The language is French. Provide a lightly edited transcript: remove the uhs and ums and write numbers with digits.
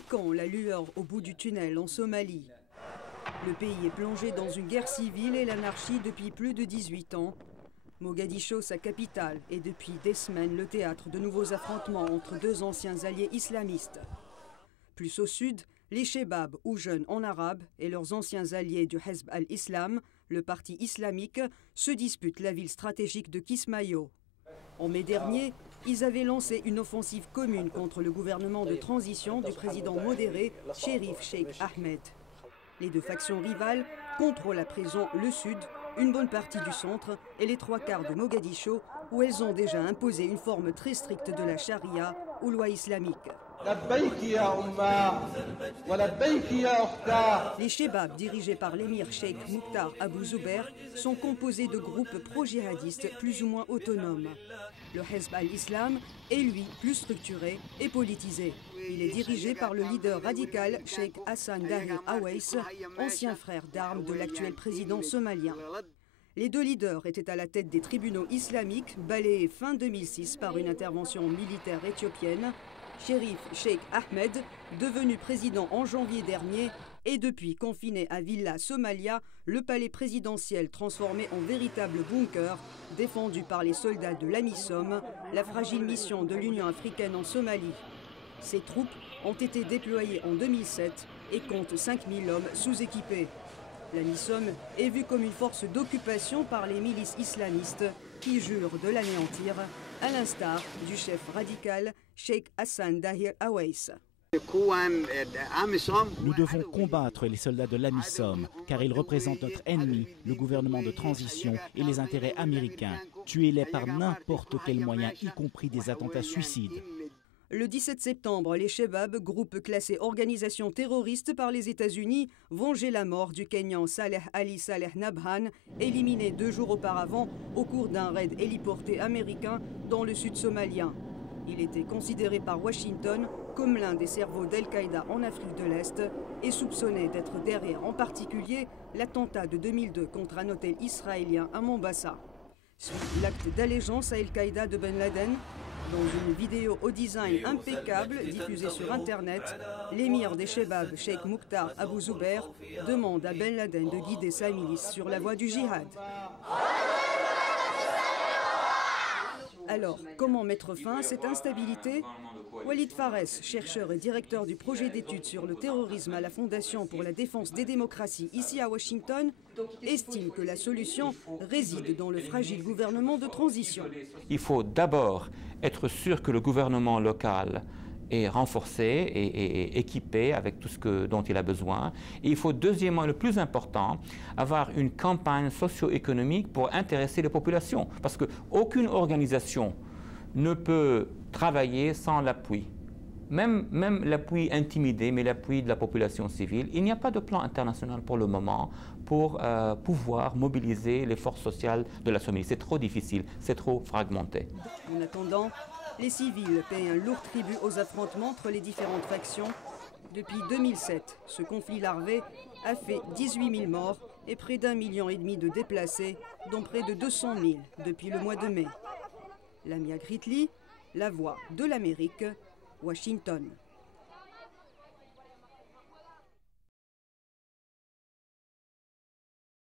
À quand la lueur au bout du tunnel en Somalie? Le pays est plongé dans une guerre civile et l'anarchie depuis plus de 18 ans. Mogadiscio, sa capitale, est depuis des semaines le théâtre de nouveaux affrontements entre deux anciens alliés islamistes. Plus au sud, les Chebab, ou jeunes en arabe, et leurs anciens alliés du Hezb al-Islam, le parti islamique, se disputent la ville stratégique de Kismayo. En mai dernier, ils avaient lancé une offensive commune contre le gouvernement de transition du président modéré Cherif Sheikh Ahmed. Les deux factions rivales contrôlent à présent le sud, une bonne partie du centre et les trois quarts de Mogadiscio, où elles ont déjà imposé une forme très stricte de la charia ou loi islamique. Les Chebab, dirigés par l'émir Cheikh Mokhtar Abou Zubair, sont composés de groupes pro-djihadistes plus ou moins autonomes. Le Hezb al-Islam est, lui, plus structuré et politisé. Il est dirigé par le leader radical Sheikh Hassan Dahir Awais, ancien frère d'armes de l'actuel président somalien. Les deux leaders étaient à la tête des tribunaux islamiques, balayés fin 2006 par une intervention militaire éthiopienne. Cherif Sheikh Ahmed, devenu président en janvier dernier, est depuis confiné à Villa Somalia, le palais présidentiel transformé en véritable bunker, défendu par les soldats de l'AMISOM, la fragile mission de l'Union africaine en Somalie. Ces troupes ont été déployées en 2007 et comptent 5000 hommes sous-équipés. L'AMISOM est vue comme une force d'occupation par les milices islamistes qui jurent de l'anéantir, à l'instar du chef radical Sheikh Hassan Dahir Awais. Nous devons combattre les soldats de l'AMISOM car ils représentent notre ennemi, le gouvernement de transition et les intérêts américains. Tuez-les par n'importe quel moyen, y compris des attentats suicides. Le 17 septembre, les Chebab, groupe classé organisation terroriste par les États-Unis, vengeaient la mort du Kenyan Saleh Ali Saleh Nabhan, éliminé 2 jours auparavant au cours d'un raid héliporté américain dans le sud somalien. Il était considéré par Washington comme l'un des cerveaux d'Al-Qaïda en Afrique de l'Est et soupçonné d'être derrière en particulier l'attentat de 2002 contre un hôtel israélien à Mombasa. Suite l'acte d'allégeance à Al-Qaïda de Ben Laden, dans une vidéo au design impeccable diffusée sur Internet, l'émir des Chebab, Cheikh Mokhtar Abou Zubair, demande à Ben Laden de guider sa milice sur la voie du djihad. Alors, comment mettre fin à cette instabilité? Walid Fares, chercheur et directeur du projet d'études sur le terrorisme à la Fondation pour la défense des démocraties ici à Washington, estime que la solution réside dans le fragile gouvernement de transition. Il faut d'abord être sûr que le gouvernement local est renforcé et équipé avec tout ce dont il a besoin. Et il faut deuxièmement, le plus important, avoir une campagne socio-économique pour intéresser les populations. Parce qu'aucune organisation ne peut travailler sans l'appui. Même l'appui intimidé, mais l'appui de la population civile. Il n'y a pas de plan international pour le moment pour pouvoir mobiliser les forces sociales de la Somalie. C'est trop difficile, c'est trop fragmenté. En attendant, les civils paient un lourd tribut aux affrontements entre les différentes factions. Depuis 2007, ce conflit larvé a fait 18 000 morts et près d'1,5 million de déplacés, dont près de 200 000 depuis le mois de mai. Lamia Gritli, La Voix de l'Amérique, Washington.